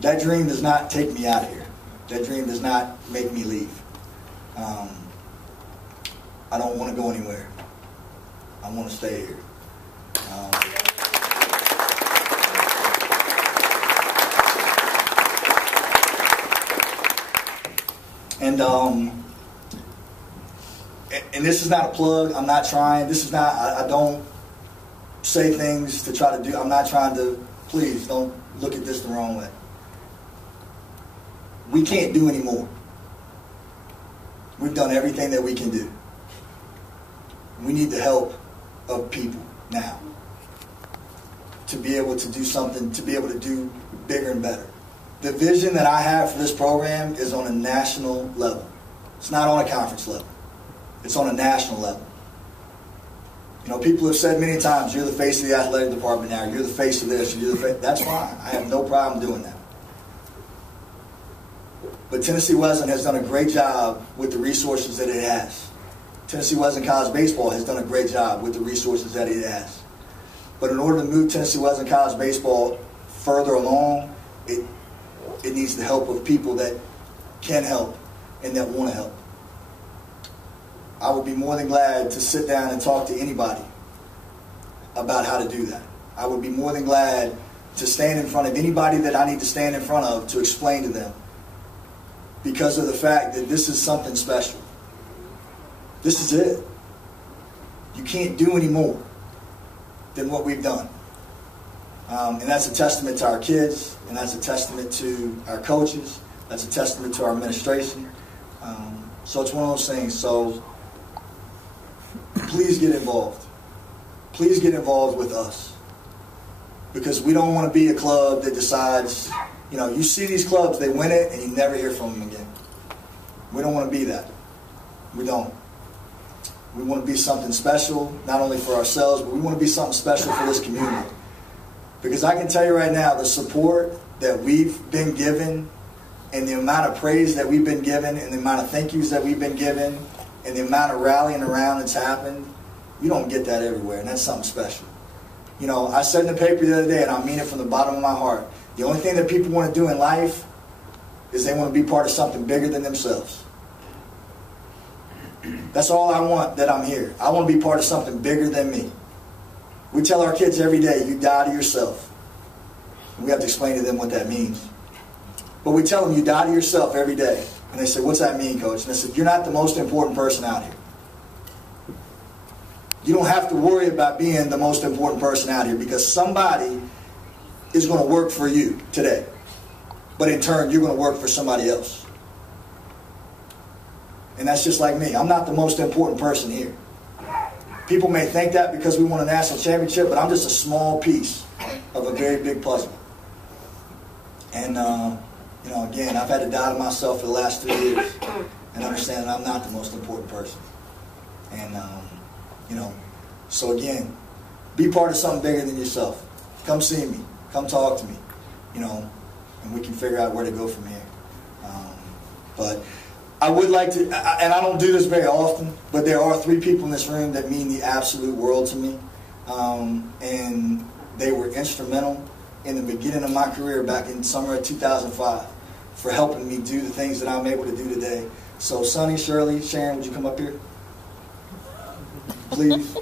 That dream does not take me out of here. That dream does not make me leave. I don't want to go anywhere. I want to stay here. And this is not a plug. I'm not trying. This is not, I don't say things to try to do. I'm not trying to, please don't look at this the wrong way. We can't do anymore. We've done everything that we can do. We need the help of people now to be able to do something, to be able to do bigger and better. The vision that I have for this program is on a national level. It's not on a conference level. It's on a national level. People have said many times, you're the face of the athletic department now, you're the face of this, you're the face. That's fine. I have no problem doing that. But Tennessee Wesleyan has done a great job with the resources that it has. Tennessee Wesleyan College Baseball has done a great job with the resources that it has. But in order to move Tennessee Wesleyan College Baseball further along, it needs the help of people that can help and that want to help. I would be more than glad to sit down and talk to anybody about how to do that. I would be more than glad to stand in front of anybody that I need to stand in front of to explain to them, because of the fact that this is something special. This is it. You can't do any more than what we've done. And that's a testament to our kids, and that's a testament to our coaches, that's a testament to our administration. So it's one of those things. So please get involved. Please get involved with us. Because we don't want to be a club that decides, you see these clubs, they win it, and you never hear from them again. We don't want to be that. We don't. We want to be something special, not only for ourselves, but we want to be something special for this community. Because I can tell you right now, the support that we've been given, and the amount of praise that we've been given, and the amount of thank yous that we've been given, and the amount of rallying around that's happened, you don't get that everywhere, and that's something special. I said in the paper the other day, and I mean it from the bottom of my heart, the only thing that people want to do in life is they want to be part of something bigger than themselves. That's all I want that I'm here. I want to be part of something bigger than me. We tell our kids every day, you die to yourself. And we have to explain to them what that means. But we tell them, you die to yourself every day. And they say, what's that mean, Coach? And I said, you're not the most important person out here. You don't have to worry about being the most important person out here, because somebody is going to work for you today. But in turn, you're going to work for somebody else. And that's just like me. I'm not the most important person here. People may think that because we won a national championship, but I'm just a small piece of a very big puzzle. And, again, I've had to die to myself for the last 3 years and understand that I'm not the most important person. And, so again, be part of something bigger than yourself. Come see me. Come talk to me, and we can figure out where to go from here. But I would like to, and I don't do this very often, but there are 3 people in this room that mean the absolute world to me. And they were instrumental in the beginning of my career back in summer of 2005 for helping me do the things that I'm able to do today. So Sonny, Shirley, Sharon, would you come up here? Please.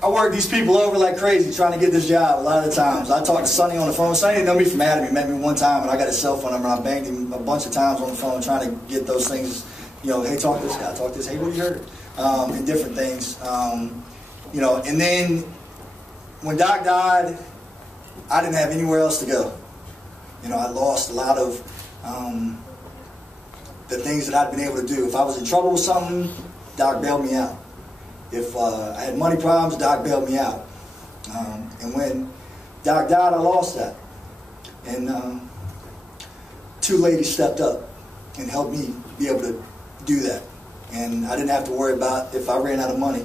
I work these people over like crazy trying to get this job a lot of the times. I talked to Sonny on the phone. Sonny didn't know me from Adam. He met me one time, and I got his cell phone number, and I banged him a bunch of times on the phone trying to get those things, hey, talk to this guy, talk to this, hey, what have you heard? and different things. You know, and then when Doc died, I didn't have anywhere else to go. You know, I lost a lot of the things that I'd been able to do. If I was in trouble with something, Doc bailed me out. If I had money problems, Doc bailed me out. And when Doc died, I lost that. And two ladies stepped up and helped me be able to do that. And I didn't have to worry about if I ran out of money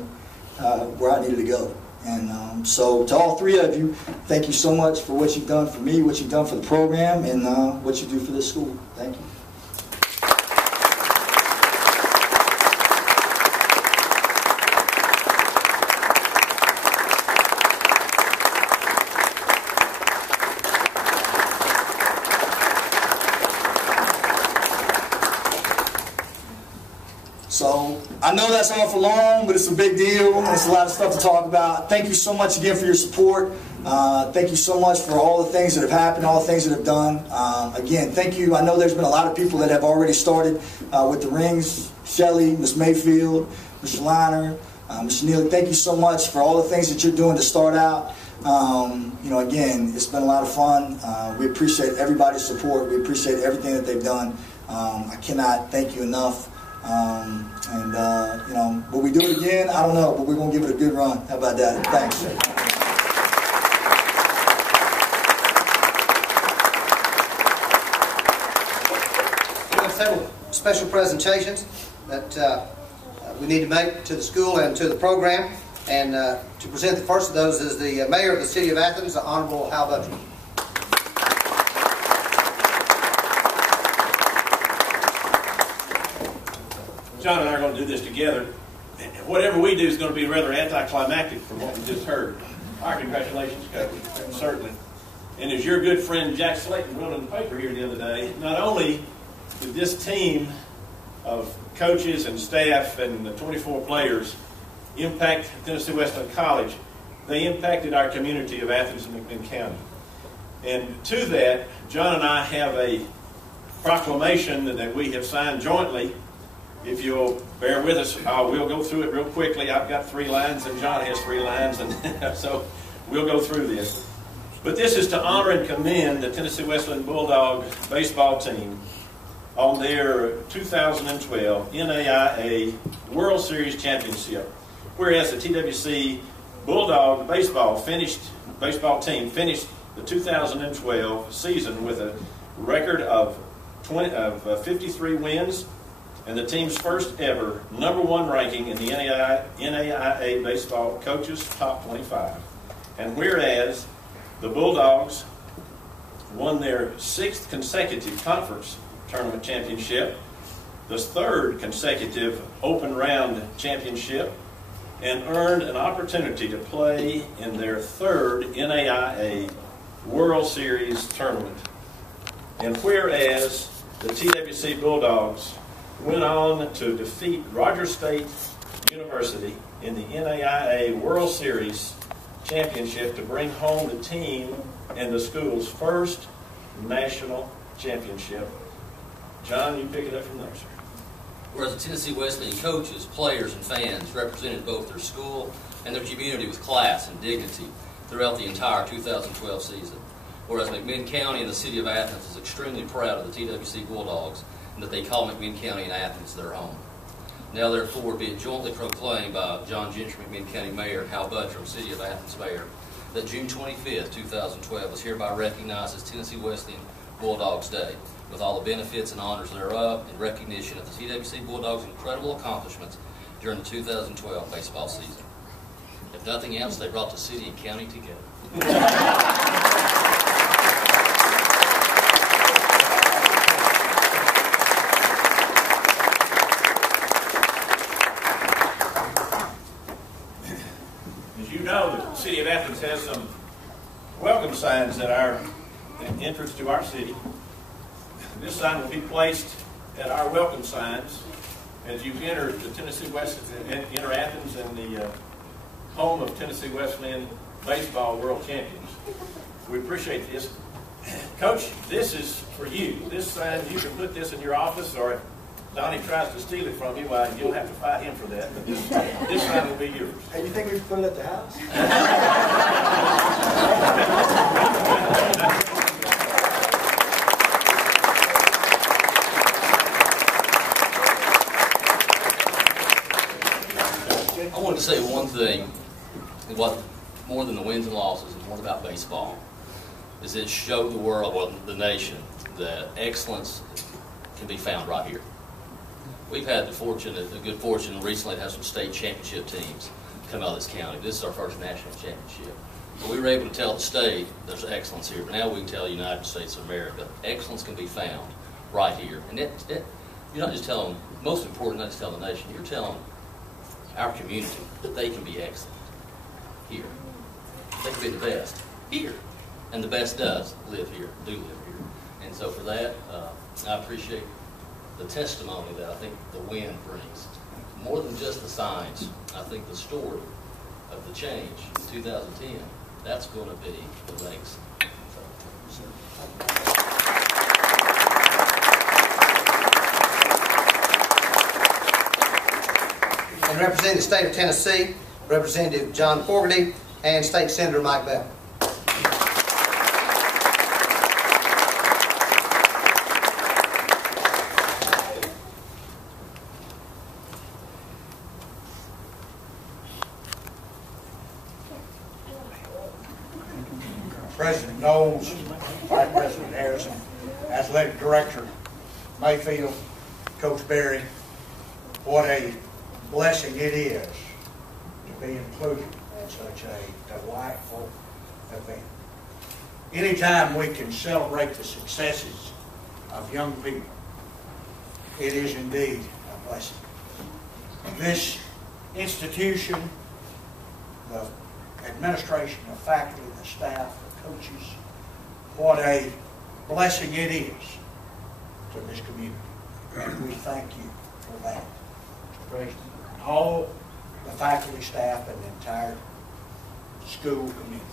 where I needed to go. And so to all three of you, thank you so much for what you've done for me, what you've done for the program, and what you do for this school. Thank you. So I know that's awful long, but it's a big deal, and it's a lot of stuff to talk about. Thank you so much again for your support. Thank you so much for all the things that have happened, all the things that have done. Again, thank you. I know there's been a lot of people that have already started with the rings. Shelly, Ms. Mayfield, Mr. Liner, Mr. Neely, thank you so much for all the things that you're doing to start out. You know, again, it's been a lot of fun. We appreciate everybody's support. We appreciate everything that they've done. I cannot thank you enough. You know, will we do it again? I don't know, but we're going to give it a good run. How about that? Thanks. We have several special presentations that we need to make to the school and to the program. And to present the first of those is the Mayor of the City of Athens, the Honorable Hal Butcher. John and I are going to do this together. Whatever we do is going to be rather anticlimactic from what we just heard. Our congratulations, Coach, certainly. And as your good friend Jack Slayton wrote in the paper here the other day, not only did this team of coaches and staff and the 24 players impact Tennessee Wesleyan College, they impacted our community of Athens and McMinn County. And to that, John and I have a proclamation that we have signed jointly. If you'll bear with us, we'll go through it real quickly. I've got 3 lines and John has 3 lines, and so we'll go through this. But this is to honor and commend the Tennessee Wesleyan Bulldog baseball team on their 2012 NAIA World Series Championship. Whereas the TWC Bulldog baseball team finished the 2012 season with a record of 53 wins, and the team's first ever #1 ranking in the NAIA Baseball Coaches Top 25. And whereas the Bulldogs won their 6th consecutive conference tournament championship, the 3rd consecutive open round championship, and earned an opportunity to play in their 3rd NAIA World Series tournament. And whereas the TWC Bulldogs went on to defeat Rogers State University in the NAIA World Series Championship to bring home the team and the school's first national championship. John, you pick it up from there, sir. Whereas the Tennessee Wesleyan coaches, players, and fans represented both their school and their community with class and dignity throughout the entire 2012 season. Whereas McMinn County and the City of Athens is extremely proud of the TWC Bulldogs and that they call McMinn County and Athens their home. Now therefore be it jointly proclaimed by John Gentry, McMinn County Mayor, Hal Buttram, City of Athens Mayor, that June 25th, 2012 is hereby recognized as Tennessee Wesleyan Bulldogs Day, with all the benefits and honors thereof in recognition of the TWC Bulldogs' incredible accomplishments during the 2012 baseball season. If nothing else, they brought the city and county together. The City of Athens has some welcome signs at our entrance to our city. This sign will be placed at our welcome signs as you enter the Tennessee Wesleyan, enter Athens and the home of Tennessee Wesleyan Baseball World Champions. We appreciate this. Coach, this is for you. This sign, you can put this in your office or Donnie tries to steal it from you, well, you'll have to fight him for that, but this time will be yours. Hey, you think we should put it at the house? I wanted to say one thing, what more than the wins and losses and more about baseball, is it showed the world, well, the nation, that excellence can be found right here. We've had the good fortune recently to have some state championship teams come out of this county. This is our first national championship. But we were able to tell the state there's excellence here, but now we can tell the United States of America excellence can be found right here. And you're not just telling, most important, not just telling the nation, you're telling our community that they can be excellent here. They can be the best here. And the best do live here. And so for that, I appreciate the testimony that I think the win brings. More than just the signs, I think the story of the change in 2010, that's going to be the legacy. And representing the state of Tennessee, Representative John Fogarty and State Senator Mike Bell. President Knowles, Vice President Harrison, Athletic Director Mayfield, Coach Berry, what a blessing it is to be included in such a delightful event. Anytime we can celebrate the successes of young people, it is indeed a blessing. This institution, the administration, the faculty, the staff, the coaches, what a blessing it is to this community. And we thank you for that, Mr. President, and all the faculty, staff, and the entire school community.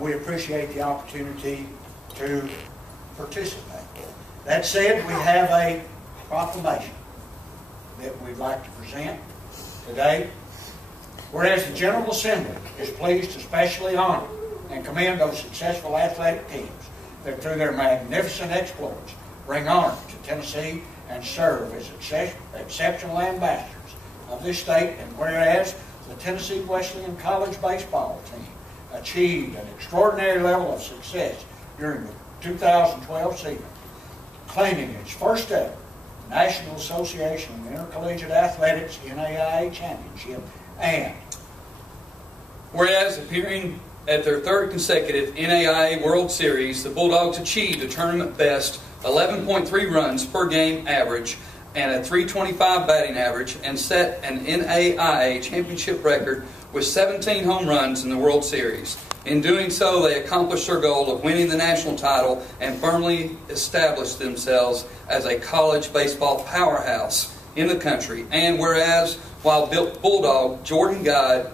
We appreciate the opportunity to participate. That said, we have a proclamation that we'd like to present today. Whereas the General Assembly is pleased to specially honor and commend those successful athletic teams that through their magnificent exploits bring honor to Tennessee and serve as exceptional ambassadors of this state, and whereas the Tennessee Wesleyan College baseball team achieved an extraordinary level of success during the 2012 season, claiming its first ever National Association of Intercollegiate Athletics NAIA Championship, and whereas appearing at their third consecutive NAIA World Series, the Bulldogs achieved a tournament best 11.3 runs per game average and a .325 batting average, and set an NAIA championship record with 17 home runs in the World Series. In doing so, they accomplished their goal of winning the national title and firmly established themselves as a college baseball powerhouse in the country. And whereas, while Bulldog Jordan Guide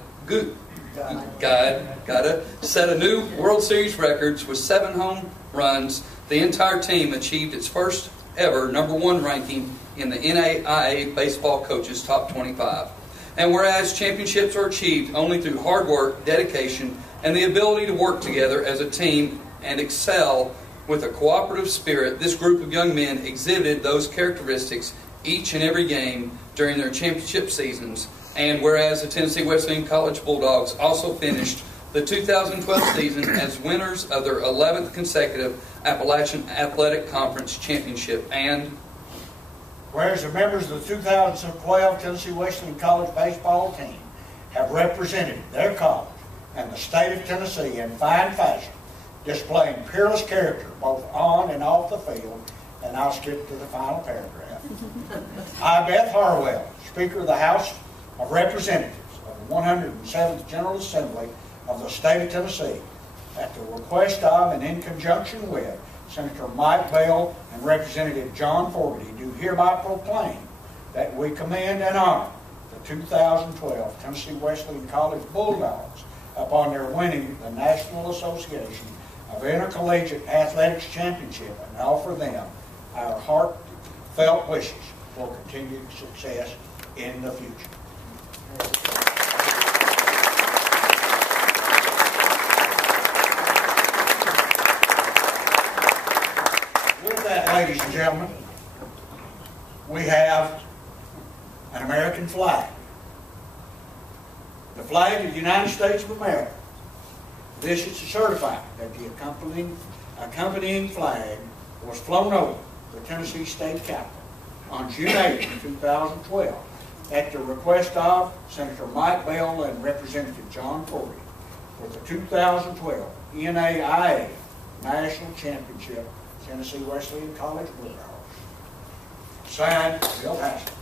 set a new World Series records with 7 home runs, the entire team achieved its first ever #1 ranking in the NAIA Baseball Coaches Top 25. And whereas championships are achieved only through hard work, dedication, and the ability to work together as a team and excel with a cooperative spirit, this group of young men exhibited those characteristics each and every game during their championship seasons. And whereas the Tennessee Wesleyan College Bulldogs also finished the 2012 season as winners of their 11th consecutive Appalachian Athletic Conference Championship. And whereas the members of the 2012 Tennessee Wesleyan College baseball team have represented their college and the state of Tennessee in fine fashion, displaying peerless character both on and off the field, and I'll skip to the final paragraph. I, Beth Harwell, Speaker of the House of Representatives of the 107th General Assembly of the state of Tennessee, at the request of and in conjunction with Senator Mike Bell and Representative John Fogarty, do hereby proclaim that we commend and honor the 2012 Tennessee Wesleyan College Bulldogs upon their winning the National Association of Intercollegiate Athletics Championship, and offer them our heartfelt wishes for continued success in the future. With that, ladies and gentlemen, we have an American flag. The flag of the United States of America. This is to certify that the accompanying flag was flown over the Tennessee State Capitol on June 8, 2012 at the request of Senator Mike Bell and Representative John Corey for the 2012 NAIA National Championship Tennessee Wesleyan College Bulldogs. Signed, Bill Haskell.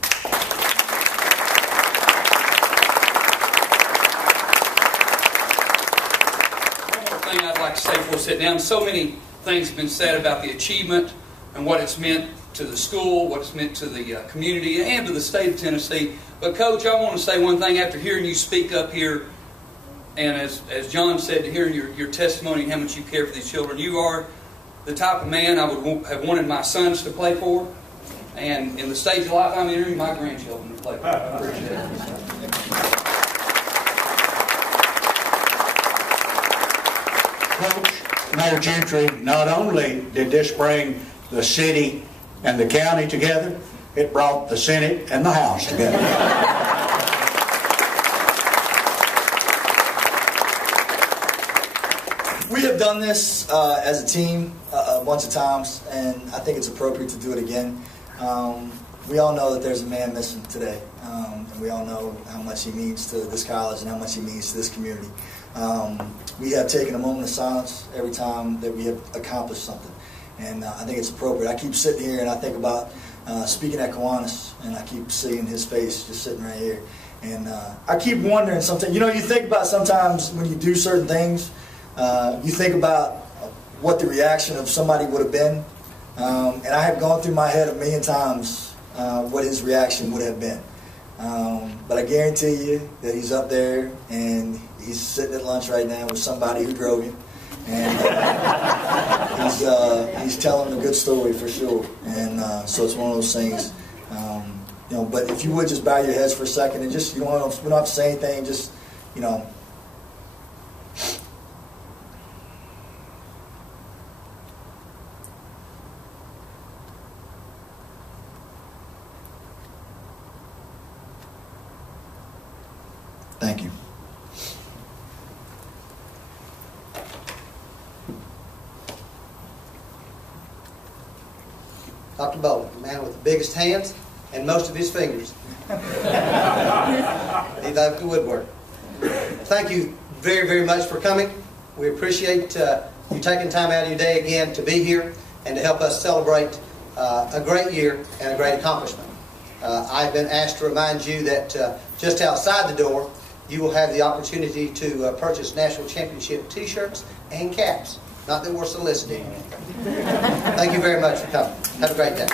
I'd like to say before we sit down, so many things have been said about the achievement and what it's meant to the school, what it's meant to the community and to the state of Tennessee. But Coach, I want to say one thing after hearing you speak up here, and as John said, hearing your testimony and how much you care for these children. You are the type of man I would have wanted my sons to play for, and in the stage of life I'm entering, my grandchildren to play for. I appreciate it. Coach, Mayor Gentry, not only did this bring the city and the county together, it brought the Senate and the House together. We have done this as a team a bunch of times, and I think it's appropriate to do it again. We all know that there's a man missing today, and we all know how much he means to this college and how much he means to this community. We have taken a moment of silence every time that we have accomplished something, and I think it's appropriate. I keep sitting here and I think about speaking at Kiwanis, and I keep seeing his face just sitting right here, and I keep wondering sometimes, you think about sometimes when you do certain things, you think about what the reaction of somebody would have been, and I have gone through my head a million times what his reaction would have been. But I guarantee you that he's up there and he's sitting at lunch right now with somebody who drove him, and he's telling a good story for sure. And so it's one of those things. But if you would just bow your heads for a second and just we don't have to say anything. Just Thank you. Dr. Bowling, the man with the biggest hands and most of his fingers. He loved the woodwork. Thank you very, very much for coming. We appreciate you taking time out of your day again to be here and to help us celebrate a great year and a great accomplishment. I've been asked to remind you that just outside the door, you will have the opportunity to purchase national championship t-shirts and caps. Not that we're soliciting. Thank you very much for coming. Have a great day.